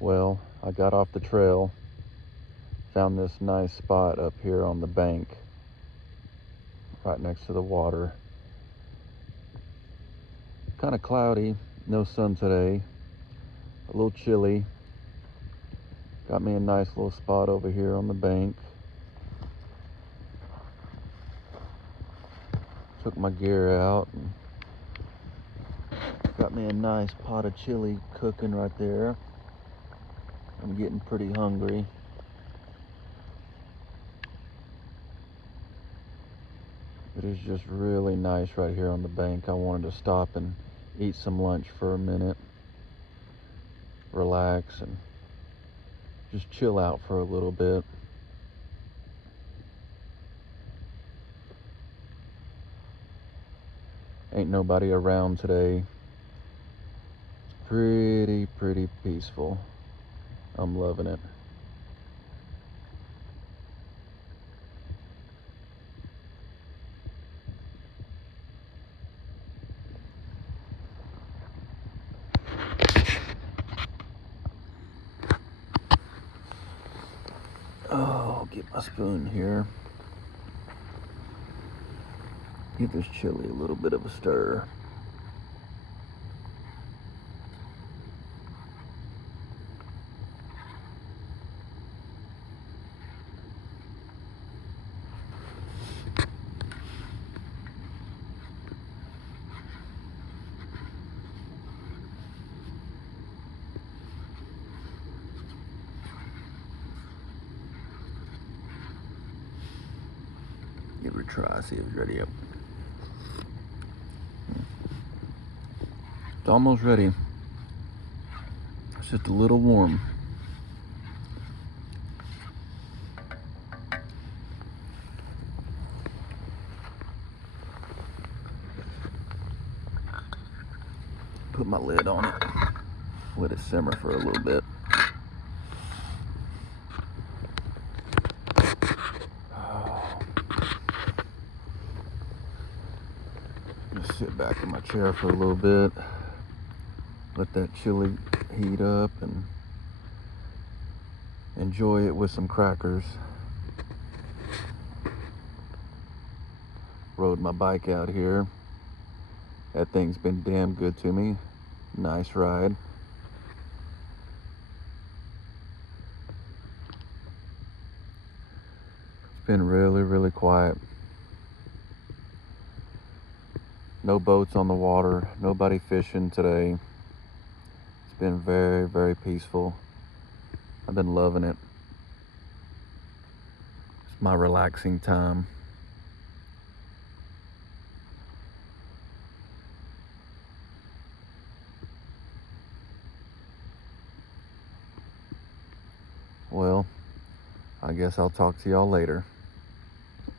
Well, I got off the trail, found this nice spot up here on the bank, right next to the water. Kind of cloudy, no sun today, a little chilly. Got me a nice little spot over here on the bank. Took my gear out and got me a nice pot of chili cooking right there. I'm getting pretty hungry. It is just really nice right here on the bank. I wanted to stop and eat some lunch for a minute, relax, and just chill out for a little bit. Ain't nobody around today. It's pretty peaceful. I'm loving it. Oh, get my spoon here. Give this chili a little bit of a stir. Give it a try, see if it's ready up. It's almost ready. It's just a little warm. Put my lid on it. Let it simmer for a little bit. Just sit back in my chair for a little bit. Let that chili heat up and enjoy it with some crackers. Rode my bike out here. That thing's been damn good to me. Nice ride. It's been really quiet. No boats on the water, nobody fishing today. It's been very peaceful. I've been loving it. It's my relaxing time. Well, I guess I'll talk to y'all later.